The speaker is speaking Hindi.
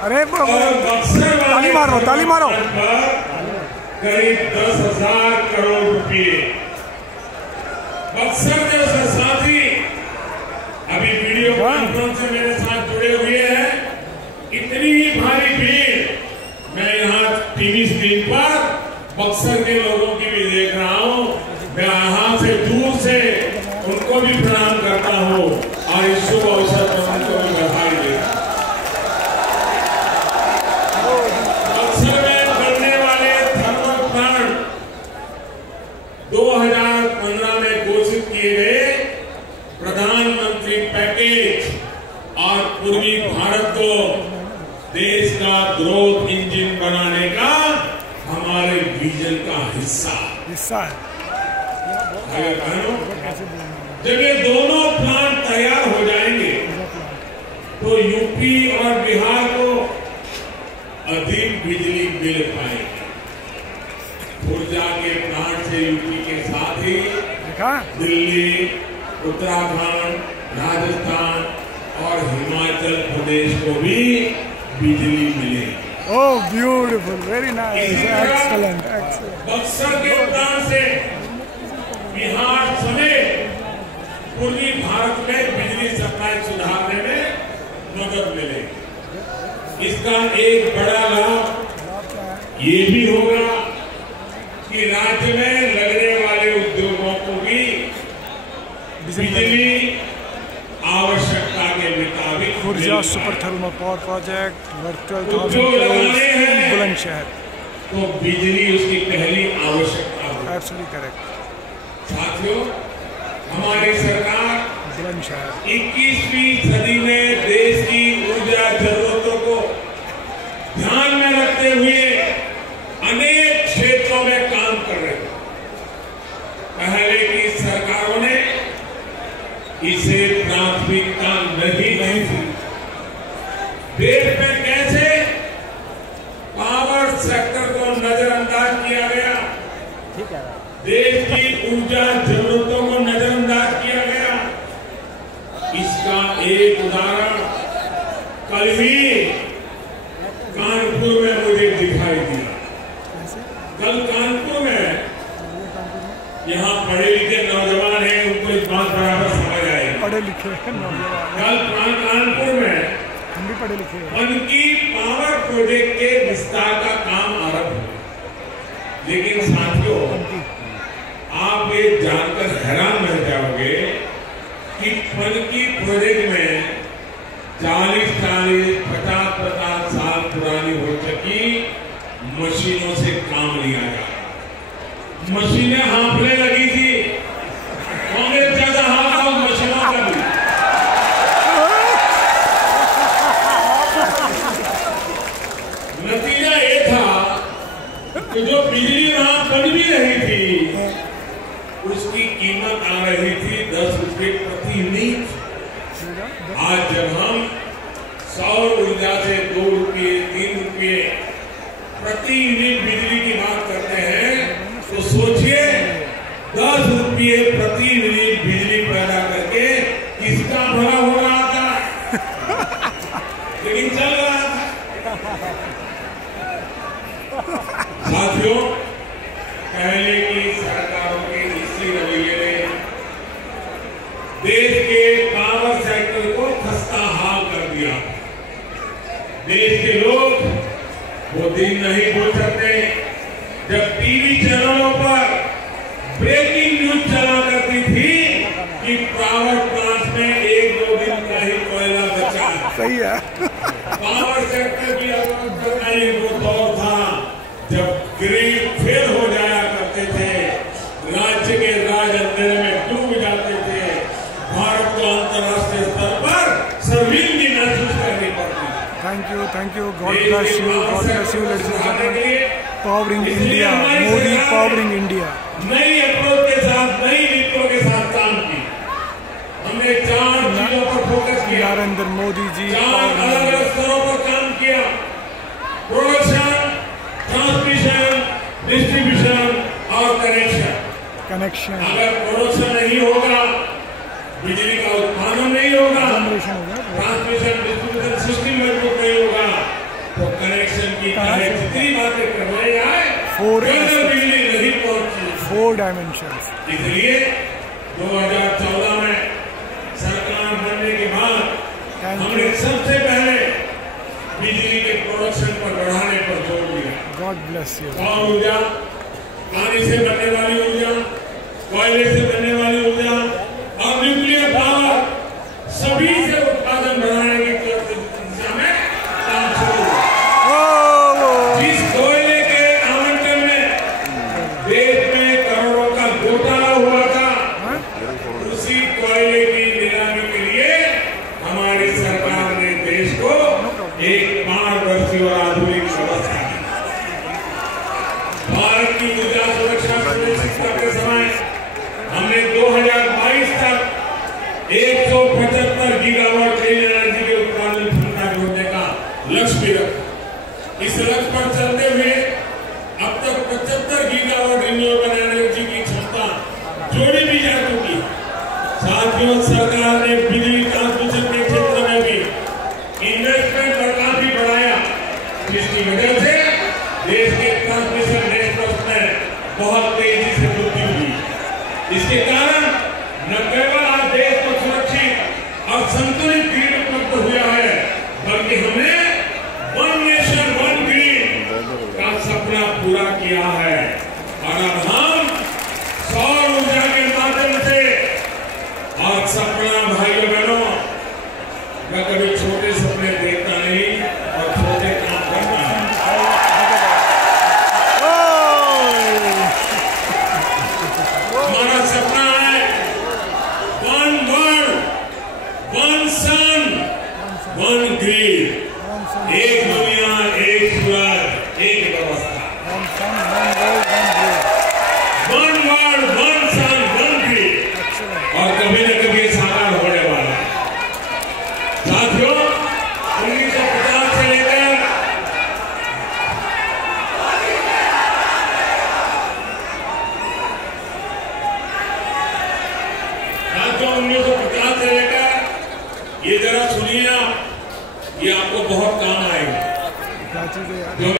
अरे ताली मारो, ताली मारो। करीब 10,000 करोड़ रुपए बक्सर के उसके साथी अभी वीडियो कॉन्फ्रेंस से मेरे साथ जुड़े हुए हैं। इतनी ही भारी भीड़ मैं यहाँ टीवी स्क्रीन पर बक्सर के लोगों की भी देख रहा हूँ। मैं यहाँ से दूर से उनको भी प्रणाम करता हूँ और इस शुभ अवसर पर उनको भी बधाई देता हूँ। बक्सर में बनने वाले थर्मल प्लांट 2015 में घोषित किए गए प्रधानमंत्री पैकेज और पूर्वी भारत को देश का ग्रोथ इंजन बनाने का हमारे विजन का हिस्सा है। जब ये दोनों प्लांट तैयार हो जाएंगे तो यूपी और बिहार को अधिक बिजली मिल पाएगी। ऊर्जा के प्लांट से यूपी के साथ ही दिल्ली, उत्तराखंड, राजस्थान और हिमाचल प्रदेश को भी बिजली मिलेगी। Oh beautiful, very nice, excellent excellent. Buxar के प्लांट से बिहार समेत पूर्वी भारत में बिजली सप्लाई सुधारने में मदद मिलेगी। इसका एक बड़ा लाभ ये भी होगा कि राज्य में लगने वाले उद्योगों को भी बिजली आवश्यकता के मुताबिक ऊर्जा super thermal power project Bulandshahr, तो बिजली उसकी पहली आवश्यकता है। Absolutely correct. साथियों, हमारी सरकार बुलंदशहर 21वीं सदी में देश की ऊर्जा जरूरतों को ध्यान में रखते हुए अनेक क्षेत्रों में काम कर रहे हैं। पहले की सरकारों ने इसे प्राथमिकता नहीं दी। देश में कैसे पावर सेक्टर को नजरअंदाज किया गया, देश की ऊर्जा जरूरतों को नजरअंदाज किया गया, इसका एक उदाहरण कल ही कानपुर में मुझे दिखाई दिया। कल कानपुर में यहाँ पढ़े लिखे नौजवान हैं, उनको इस बात बराबर समझ आएगी। पढ़े लिखे नौजवान कल कानपुर में हम भी पढ़े लिखे हैं। उनकी पावर प्रोजेक्ट के विस्तार का काम आरंभ हुआ। लेकिन साथियों, आप ये जानकर हैरान रह जाओगे कि पनकी प्रोजेक्ट में 40-50 साल पुरानी हो चुकी मशीनों से काम लिया जा रहा। मशीनें हांफने लगी थी, कांग्रेस ज्यादा हाथ और मशीनों का भी। नतीजा ये था कि जो बिजली वहां बन भी रही थी उसकी कीमत आ रही थी 10 रुपए प्रति यूनिट। आज जब हम सौर ऊर्जा से 2 रुपये 3 रुपये प्रति यूनिट बिजली की बात करते हैं तो सोचिए 10 रुपये प्रति यूनिट बिजली पैदा करके किसका भला हो रहा था, लेकिन चल रहा था। साथियों, पहले की सरकारों के इसी रवैये ने देश के पावर सेक्टर को खस्ता हाल कर दिया। देश के लोग वो दिन नहीं भूल सकते जब टीवी चैनलों पर ब्रेकिंग न्यूज चला करती थी कि पावर प्लांट में 1-2 दिन का ही कोयला बचा है। सही है। पावर सेक्टर की अवस्था का ये वो दौर था जब ग्रिड फेल हो जाया करते थे, राज्य के राज अंधेरे में डूब जाते थे, भारत को अंतर्राष्ट्रीय स्तर पर शर्मिंदगी महसूस करनी पड़ती। Thank you, God bless you, ladies and gentleman. Powering India, Modi powering India. नई अप्रोच के साथ, नई नीतियों के साथ काम की। हमने 4 चीजों पर फोकस किया। नरेंद्र मोदी जी 4 अलग-अलग स्तरों पर काम किया। प्रोडक्शन, ट्रांसमिशन, डिस्ट्रीब्यूशन और कनेक्शन। अगर प्रोडक्शन नहीं होगा, बिजली का उत्पादन नहीं होगा, ट्रांसमिशन डिस्ट्रीब्यूशन सिस्टम मजबूत नहीं होगा, 4 बिजली नहीं पहुंची, 4 डायमेंशंस। इसलिए 2014 में सरकार बनने के बाद हमने सबसे पहले बिजली के प्रोडक्शन पर बढ़ाने पर जोर दिया। God bless you. सौर ऊर्जा, पानी से बनने वाली ऊर्जा, कोयले से बनने वाली ऊर्जा और न्यूक्लियर पावर, सभी से उत्पादन बढ़ाने की दिशा में काम शुरू हुआ। जिस कोयले के आवंटन में देश में करोड़ों का घोटाला हुआ था, उसी कोयले की नीलामी के लिए हमारी सरकार ने देश को एक पारदर्शी और आधुनिक व्यवस्था दी। भारत की ऊर्जा सुरक्षा सुनिश्चित करते समय हमने 2022 तक 175 गीगावाट क्लीन एनर्जी के उत्पादन क्षमता जोड़ने का लक्ष्य भी रखा। इस लक्ष्य पर चलते हुए अब तक 75 गीगावाट रिन्यूएबल एनर्जी की क्षमता जोड़ी भी जा चुकी है। साथियों, सरकार ने बिजली ट्रांसमिशन के क्षेत्र में भी इन्वेस्टमेंट पर काफी बढ़ाया, जिसकी वजह से देश के ट्रांसमिशन नेटवर्क में बहुत तेजी से वृद्धि हुई। इसके कारण न केवल आज देश को सुरक्षित और संतुलित ग्रिड उपलब्ध हुआ है, बल्कि हमने वन नेशन वन ग्रिड का सपना पूरा किया है। और अब हम सौर ऊर्जा के माध्यम से, और सपना भाइयों बहनों, मैं कभी छोटे सपने देखता नहीं और छोटे काम करता है। हमारा सपना है वन वर्ल्ड, वन सन, वन ग्रिड, एक दुनिया, एक सूरज, एक व्यवस्था। वन वर्ल्ड, वन सन, वन ग्रिड, और कभी न कभी साकार होने वाला है। साथियों, 1950 से लेकर ये जरा सुनिए, ये आपको बहुत काम आएगा।